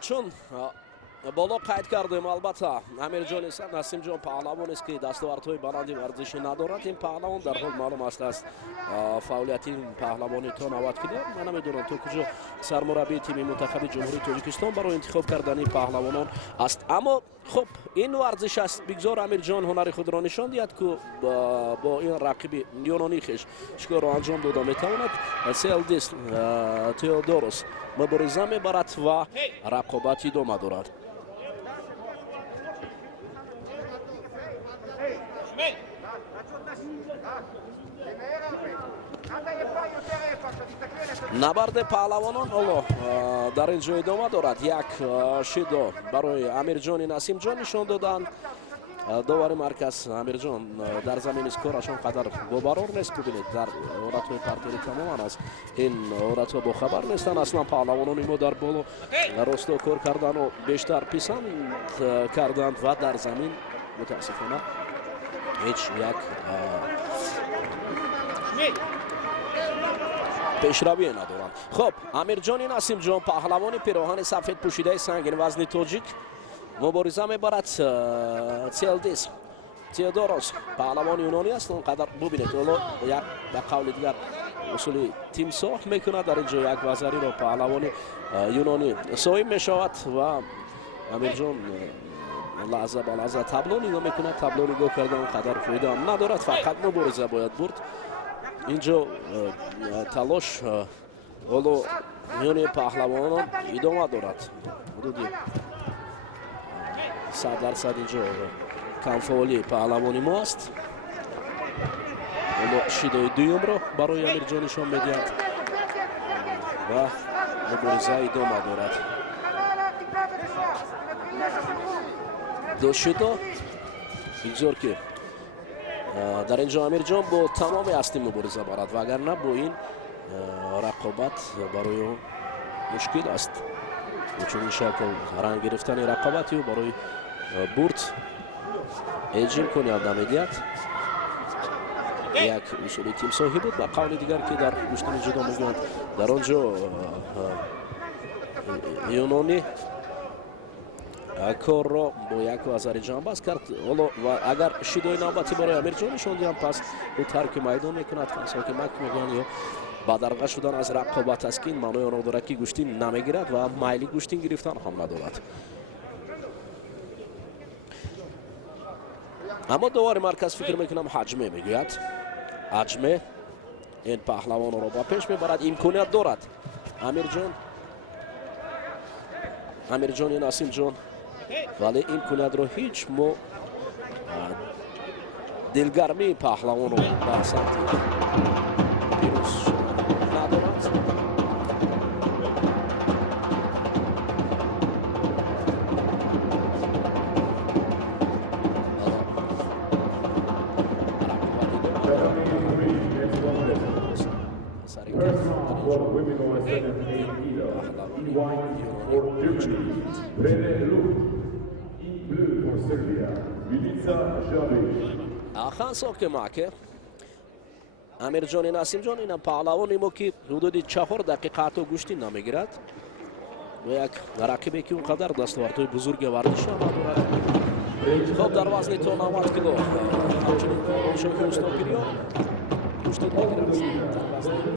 چون بالا قید کردیم البته امیرجان است نسیمجان پهلوان است که دستاوردهای بلندی ورزشی ندارد. این پهلوان در حال معلوم است فعالیت این پهلوانی تا 90 کیلو. من نمیدونم تو کجا سرمربی تیم منتخب جمهوری تاجیکستان برای انتخاب کردن این پهلوانان است. اما خب این ورزش است بگذار امیرجان هنر خود را نشان دهد که با این رقیب یونانی خویش چیکار را انجام داده میتواند. سیلدیس تئودوروس مبارزه میبرد و رقابت ادامه دارد. نبرد پهلوانان در اینجا ادامه دارد. یک شیدو برای امیرجان نسیمجان نشان دادند. داور مرکز امیرجان در زمین اسکورشان قدر باورور نیست. ببینید در اوراتوی پارتری تماما است. این اوراتو با خبر نیستن اصلا پهلوانان ما در بالا راستا کار کردن و بیشتر پسند کردند و در زمین متاسفانه هیچ یک پیشروی ندارند. خب امیرجان نسیمجان پهلوان پیراهن سفید پوشیده سنگین وزن تاجیک مبارزه میبرد. سیلدیس تئودوروس پهلوان یونانی است. اونقدر ببینید یک به قول دیگر اصولی تیم ساخت میکنه. در اینجا یک وزری را پهلوان یونانی صاحب میشود و امیرجان لحظه به لحظه تابلو نگاه میکنه. تابلو نگاه کردن اونقدر فایده هم ندارد. فقط مبارزه باید برد. اینجا تلاش ولو میان پهلوانان ادامه دارد. حدودی 100% اینجا کمفعالی پهلوانی ماست. ولو شیدای دویم رو برای امیرجان نشان میدهد و مبارزه ادامه دارد. دو شیدو بگذار که در اینجا امیرجان با تمام هستی مبارزه برد و اگر نه با این رقابت برای او مشکل است. چون این شکل رنگ گرفتن رقابتی و برای برد اجیم کنی آدم میدید. یک اصولی تیم ساهی بود. با قول دیگر که در گشتن جدا میگویند در آنجا یونانی کار را با یک وزر جنبست کرد. و اگر شیدای نوبتی برای امیرجان نشان دهند پس او ترک میدان میکند. فنسا که مک میگویند یا بدرقه شدن از رقابت است که این معنای آن را دارد که گوشتین نمیگیرد و مایلی گوشتین گرفتن هم ندارد. اما داور مرکز فکر میکنم حجمه میگوید. حجمه این پهلوان را با پیش میبرد. امکانیت دارد امیرجان نسیمجان ولی امکانیت را هیچ مو دلگرمی پهلوان رو به سمت پیروز ندارد. خانسا که ماکه امیرجان نسیمجان این پهلوانی ما که حدود 4 دقیقه تا گوشتی نمیگیرد و یک رقیبی که اونقدر دستاوردهای بزرگ ورزشی ندارد. خب در وزن تا 90 کیلو همچنین شوکی استاپیریان گوشتی میگیرد.